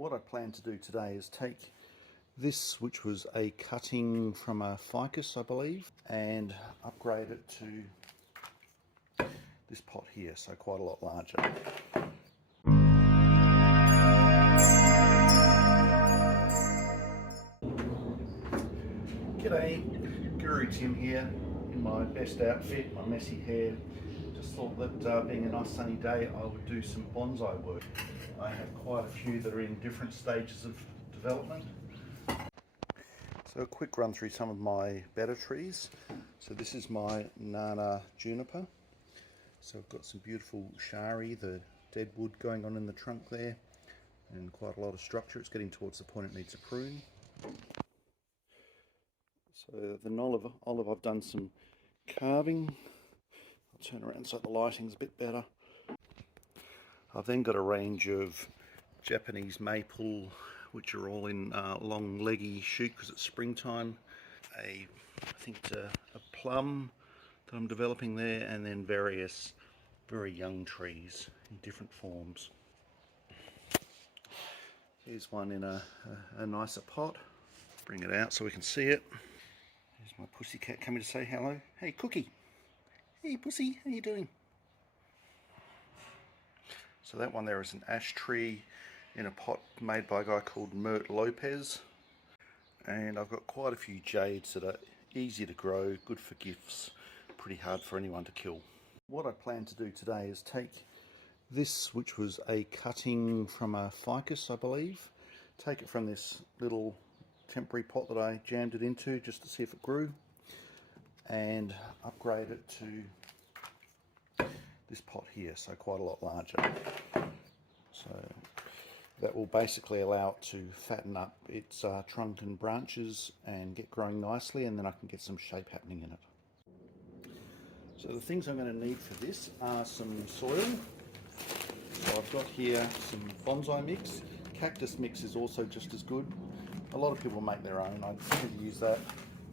What I plan to do today is take this, which was a cutting from a ficus, I believe, and upgrade it to this pot here, so quite a lot larger. G'day, Guru Tim here, in my best outfit, my messy hair. Just thought that being a nice sunny day, I would do some bonsai work. I have quite a few that are in different stages of development. So a quick run through some of my better trees. So this is my Nana juniper. So I've got some beautiful shari, the dead wood going on in the trunk there, and quite a lot of structure. It's getting towards the point it needs a prune. So the olive I've done some carving. I'll turn around so the lighting's a bit better. I've then got a range of Japanese maple, which are all in long leggy shoot because it's springtime. I think it's a plum that I'm developing there, and then various very young trees in different forms. Here's one in a nicer pot. Bring it out so we can see it. Here's my pussycat coming to say hello. Hey Cookie! Hey pussy, how you doing? So that one there is an ash tree in a pot made by a guy called Mert Lopez. And I've got quite a few jades that are easy to grow, good for gifts, pretty hard for anyone to kill. What I plan to do today is take this, which was a cutting from a ficus, I believe. Take it from this little temporary pot that I jammed it into just to see if it grew, and upgrade it to this pot here, so quite a lot larger. So that will basically allow it to fatten up its trunk and branches and get growing nicely, and then I can get some shape happening in it. So the things I'm going to need for this are some soil. So I've got here some bonsai mix. Cactus mix is also just as good. A lot of people make their own. I tend to use that.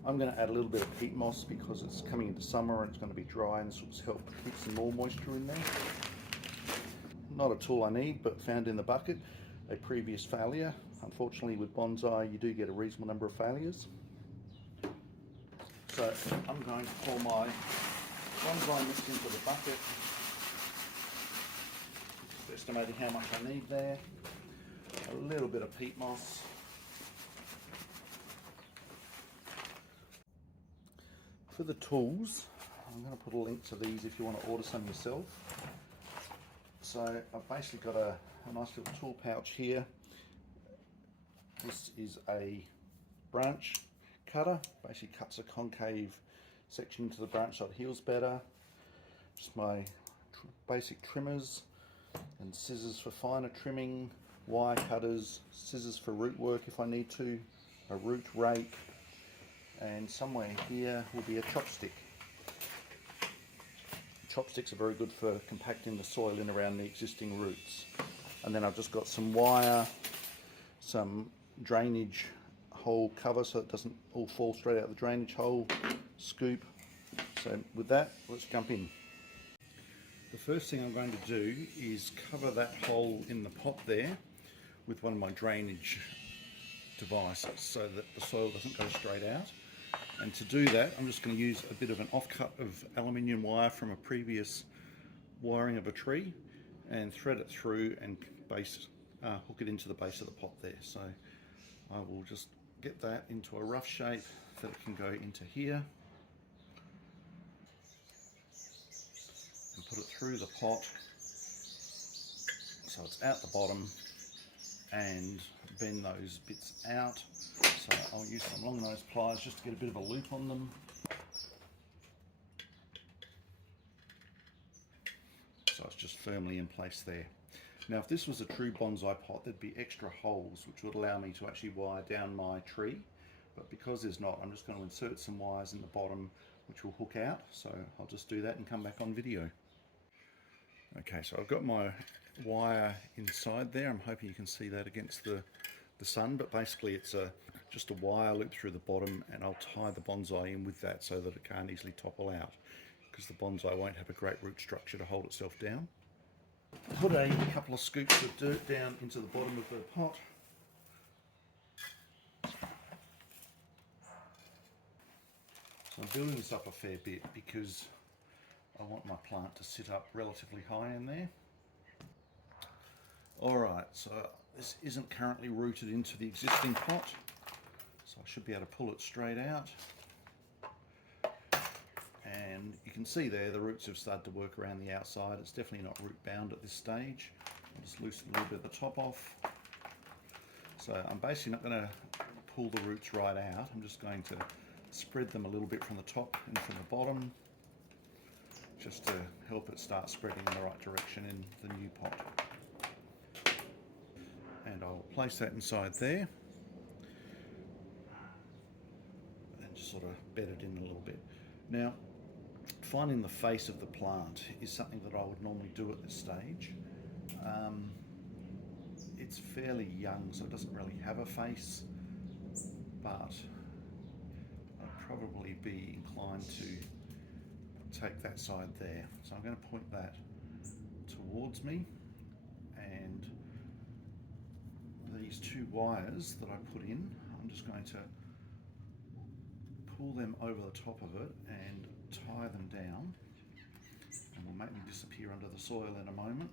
I'm going to add a little bit of peat moss because it's coming into summer and it's going to be dry, and this will help keep some more moisture in there. Not a tool I need, but found in the bucket. A previous failure. Unfortunately with bonsai you do get a reasonable number of failures. So I'm going to pour my bonsai mix into the bucket. Just estimating how much I need there. A little bit of peat moss. For the tools, I'm going to put a link to these if you want to order some yourself. So I've basically got a nice little tool pouch here. This is a branch cutter, basically cuts a concave section into the branch so it heals better. Just my basic trimmers and scissors for finer trimming, wire cutters, scissors for root work if I need to, a root rake, and somewhere here will be a chopstick. Chopsticks are very good for compacting the soil in around the existing roots. And then I've just got some wire, some drainage hole cover so it doesn't all fall straight out the drainage hole, scoop. So with that, let's jump in. The first thing I'm going to do is cover that hole in the pot there with one of my drainage devices so that the soil doesn't go straight out. And to do that, I'm just going to use a bit of an offcut of aluminium wire from a previous wiring of a tree and thread it through and hook it into the base of the pot there. So I will just get that into a rough shape that it can go into here and put it through the pot so it's out the bottom, and bend those bits out. So I'll use some long nose pliers just to get a bit of a loop on them. So it's just firmly in place there. Now if this was a true bonsai pot, there'd be extra holes which would allow me to actually wire down my tree, but because there's not, I'm just going to insert some wires in the bottom which will hook out. So I'll just do that and come back on video. Okay, so I've got my wire inside there. I'm hoping you can see that against the sun, but basically it's just a wire loop through the bottom, and I'll tie the bonsai in with that so that it can't easily topple out, because the bonsai won't have a great root structure to hold itself down. Put a couple of scoops of dirt down into the bottom of the pot So I'm building this up a fair bit because I want my plant to sit up relatively high in there. Alright, so this isn't currently rooted into the existing pot, so I should be able to pull it straight out. And you can see there the roots have started to work around the outside. It's definitely not root bound at this stage. I'll just loosen a little bit of the top off. So I'm basically not going to pull the roots right out. I'm just going to spread them a little bit from the top and from the bottom, just to help it start spreading in the right direction in the new pot. And I'll place that inside there and just sort of bed it in a little bit. Now, finding the face of the plant is something that I would normally do at this stage. It's fairly young, so it doesn't really have a face, but I'd probably be inclined to take that side there. So I'm going to point that towards me, and these two wires that I put in, I'm just going to pull them over the top of it and tie them down, and will make them disappear under the soil in a moment.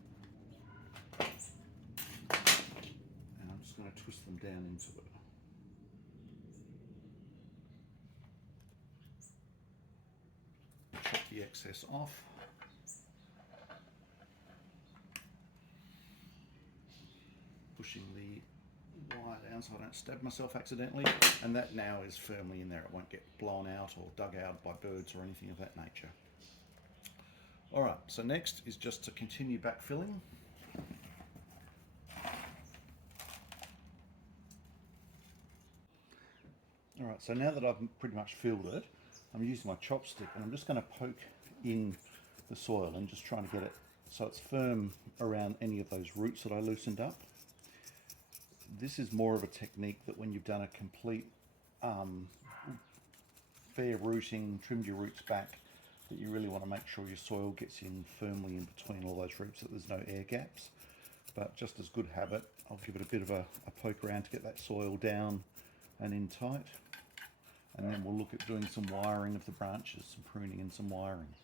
And I'm just going to twist them down into it. Chop the excess off. Pushing the wire down so I don't stab myself accidentally, and that now is firmly in there. It won't get blown out or dug out by birds or anything of that nature. Alright, so next is just to continue backfilling. Alright, so now that I've pretty much filled it, I'm using my chopstick and I'm just going to poke in the soil and just trying to get it so it's firm around any of those roots that I loosened up. This is more of a technique that when you've done a complete fair rooting, trimmed your roots back, that you really want to make sure your soil gets in firmly in between all those roots, that there's no air gaps. But just as good habit, I'll give it a bit of a poke around to get that soil down and in tight. And then we'll look at doing some wiring of the branches, some pruning and some wiring.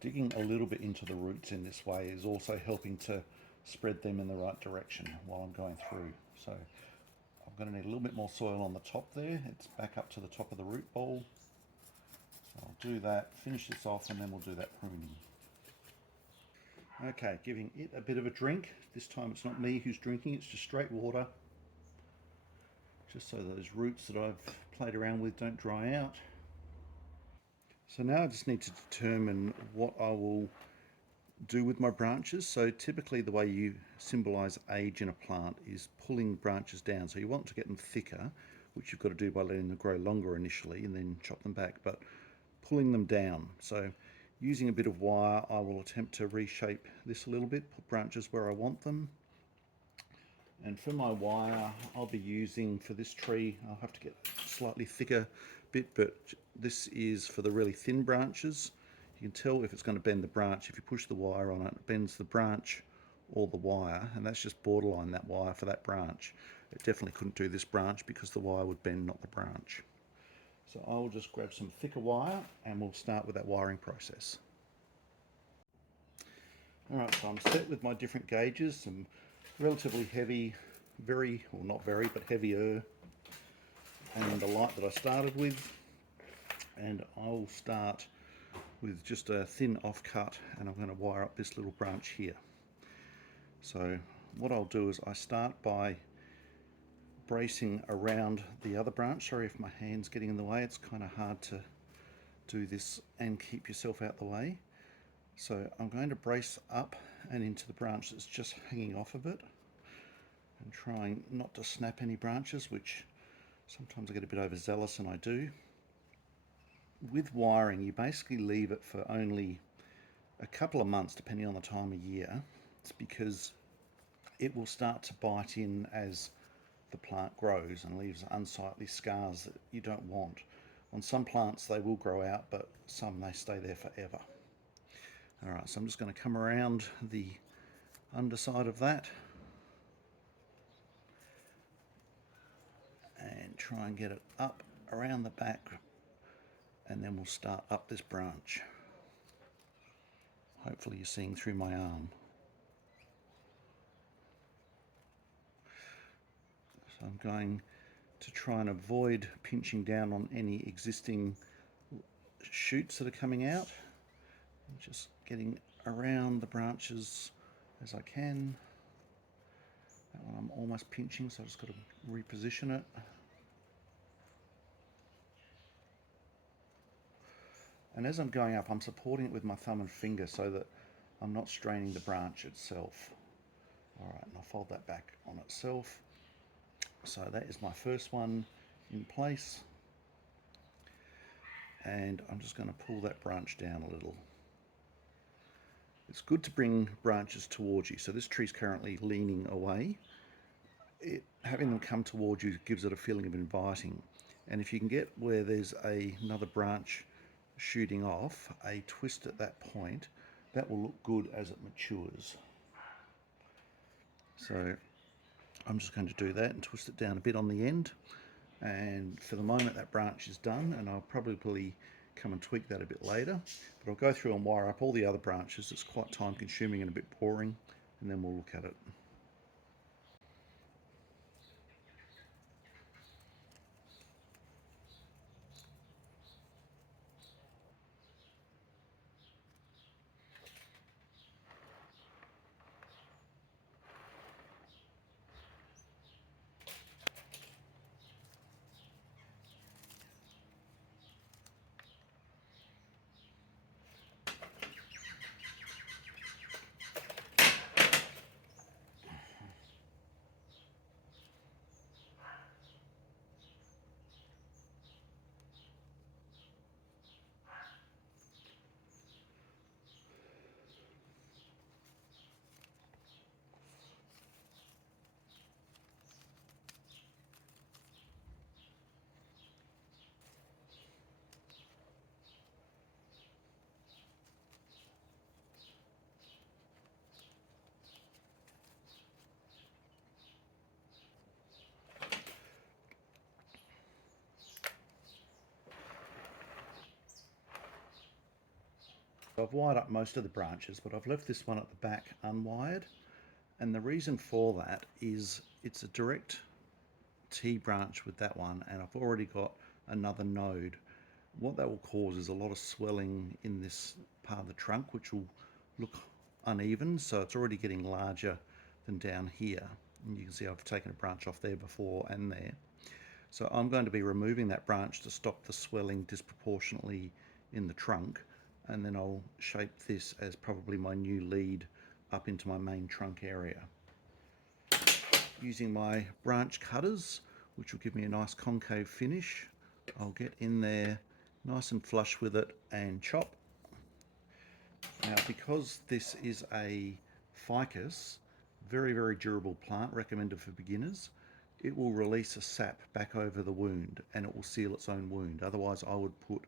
Digging a little bit into the roots in this way is also helping to spread them in the right direction while I'm going through. So I'm going to need a little bit more soil on the top there. It's back up to the top of the root ball. So I'll do that, finish this off, and then we'll do that pruning. Okay, giving it a bit of a drink. This time it's not me who's drinking, it's just straight water. Just so those roots that I've played around with don't dry out. So now I just need to determine what I will do with my branches. So typically the way you symbolize age in a plant is pulling branches down. So you want to get them thicker, which you've got to do by letting them grow longer initially and then chop them back, but pulling them down. So using a bit of wire, I will attempt to reshape this a little bit, put branches where I want them. And for my wire, I'll be using, for this tree, I'll have to get a slightly thicker bit, but this is for the really thin branches. You can tell if it's going to bend the branch. If you push the wire on it, it bends the branch or the wire, and that's just borderline, that wire for that branch. It definitely couldn't do this branch because the wire would bend, not the branch. So I'll just grab some thicker wire and we'll start with that wiring process. Alright, so I'm set with my different gauges, some relatively heavy, very, or not very, but heavier, and the light that I started with. And I'll start with just a thin offcut, and I'm going to wire up this little branch here. So what I'll do is I start by bracing around the other branch. Sorry if my hand's getting in the way, it's kind of hard to do this and keep yourself out the way. So I'm going to brace up and into the branch that's just hanging off of it, and trying not to snap any branches, which sometimes I get a bit overzealous, and I do. With wiring, you basically leave it for only a couple of months depending on the time of year. It's because it will start to bite in as the plant grows and leaves unsightly scars that you don't want. On some plants they will grow out, but some they stay there forever. Alright, so I'm just going to come around the underside of that and try and get it up around the back and then we'll start up this branch. Hopefully you're seeing through my arm. So I'm going to try and avoid pinching down on any existing shoots that are coming out. I'm just getting around the branches as I can. That one I'm almost pinching, so I've just got to reposition it. And as I'm going up, I'm supporting it with my thumb and finger so that I'm not straining the branch itself. Alright, and I'll fold that back on itself. So that is my first one in place. And I'm just going to pull that branch down a little. It's good to bring branches towards you. So this tree's currently leaning away. Having them come towards you gives it a feeling of inviting. And if you can get where there's another branch shooting off, a twist at that point, that will look good as it matures. So I'm just going to do that and twist it down a bit on the end. And for the moment that branch is done, and I'll probably come and tweak that a bit later. But I'll go through and wire up all the other branches. It's quite time consuming and a bit boring, and then we'll look at it. I've wired up most of the branches, but I've left this one at the back unwired. And the reason for that is it's a direct T branch with that one, and I've already got another node. What that will cause is a lot of swelling in this part of the trunk, which will look uneven. So it's already getting larger than down here. And you can see I've taken a branch off there before and there. So I'm going to be removing that branch to stop the swelling disproportionately in the trunk, and then I'll shape this as probably my new lead up into my main trunk area. Using my branch cutters, which will give me a nice concave finish, I'll get in there nice and flush with it and chop. Now, because this is a ficus, very, very durable plant, recommended for beginners, it will release a sap back over the wound and it will seal its own wound. Otherwise, I would put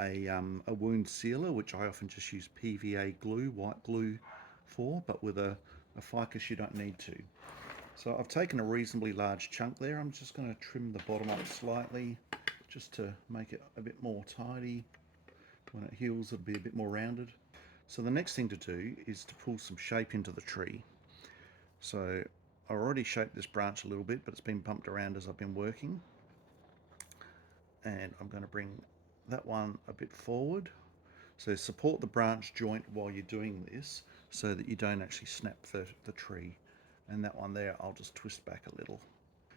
a wound sealer, which I often just use PVA glue, white glue for, but with a ficus you don't need to. So I've taken a reasonably large chunk there. I'm just going to trim the bottom up slightly just to make it a bit more tidy. When it heals, it'll be a bit more rounded. So the next thing to do is to pull some shape into the tree. So I already shaped this branch a little bit, but it's been bumped around as I've been working. And I'm going to bring that one a bit forward. So support the branch joint while you're doing this so that you don't actually snap the tree. And that one there, I'll just twist back a little.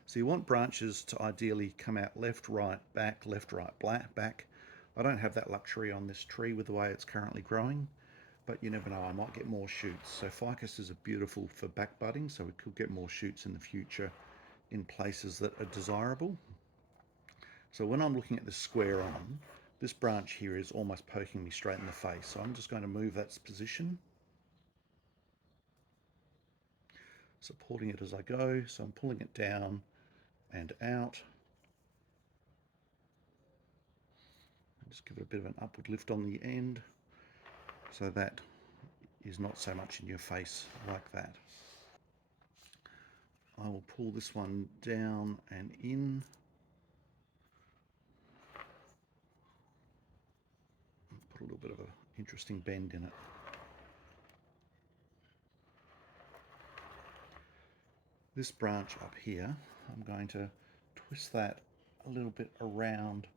So you want branches to ideally come out left, right, back, left, right, back. I don't have that luxury on this tree with the way it's currently growing, but you never know, I might get more shoots. So ficuses are beautiful for back budding, so we could get more shoots in the future in places that are desirable. So when I'm looking at the square on, this branch here is almost poking me straight in the face. So I'm just going to move that position, supporting it as I go. So I'm pulling it down and out. Just give it a bit of an upward lift on the end so that is not so much in your face like that. I will pull this one down and in. put a little bit of an interesting bend in it. This branch up here, I'm going to twist that a little bit around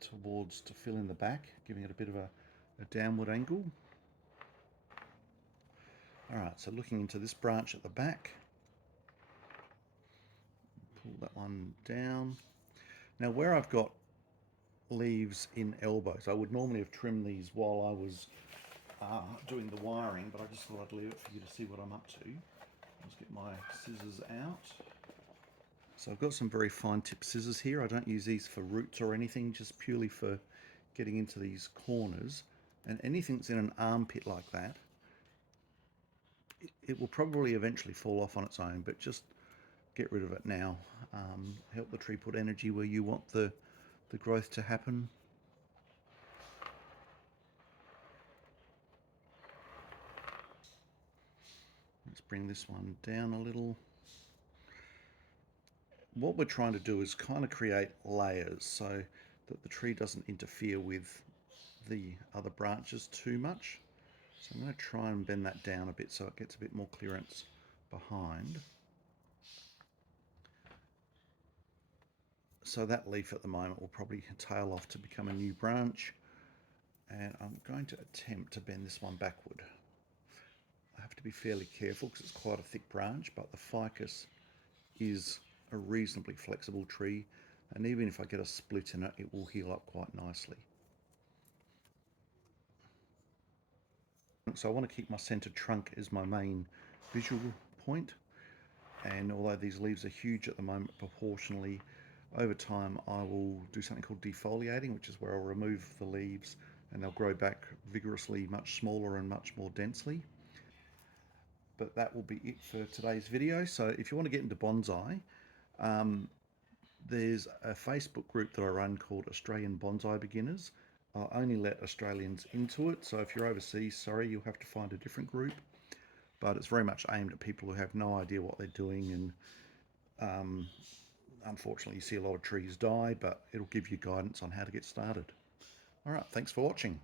towards to fill in the back, giving it a bit of a downward angle. Alright, so looking into this branch at the back, pull that one down. Now where I've got leaves in elbows, I would normally have trimmed these while I was doing the wiring, but I just thought I'd leave it for you to see what I'm up to. Let's get my scissors out. So I've got some very fine tip scissors here. I don't use these for roots or anything, just purely for getting into these corners. And anything that's in an armpit like that, it will probably eventually fall off on its own, but just get rid of it now. Help the tree put energy where you want the growth to happen. Let's bring this one down a little. What we're trying to do is kind of create layers so that the tree doesn't interfere with the other branches too much. So I'm going to try and bend that down a bit so it gets a bit more clearance behind. So that leaf at the moment will probably tail off to become a new branch, and I'm going to attempt to bend this one backward. I have to be fairly careful because it's quite a thick branch, but the ficus is a reasonably flexible tree, and even if I get a split in it, it will heal up quite nicely. So I want to keep my centered trunk as my main visual point, and although these leaves are huge at the moment proportionally, over time I will do something called defoliating, which is where I'll remove the leaves and they'll grow back vigorously, much smaller and much more densely. But that will be it for today's video. So if you want to get into bonsai, there's a Facebook group that I run called Australian Bonsai Beginners. I'll only let Australians into it, so if you're overseas, sorry, you'll have to find a different group. But it's very much aimed at people who have no idea what they're doing, and unfortunately you see a lot of trees die, but it'll give you guidance on how to get started. Alright, thanks for watching.